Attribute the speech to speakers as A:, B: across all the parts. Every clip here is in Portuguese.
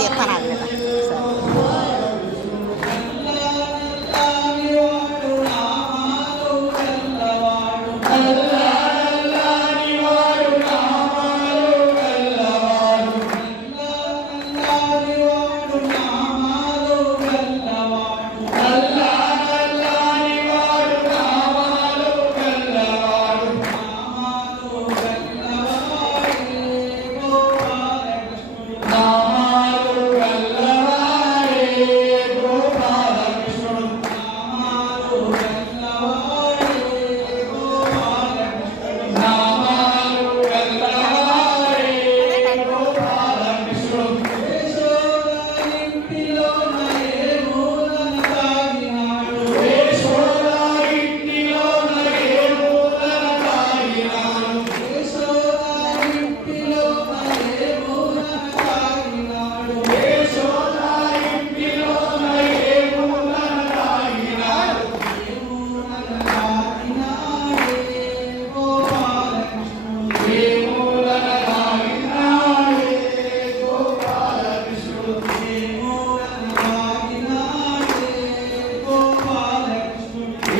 A: separado. É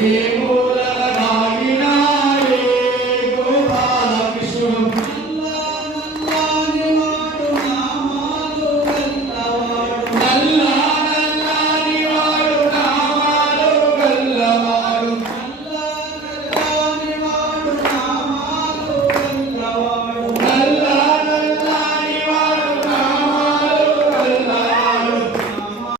B: comigo.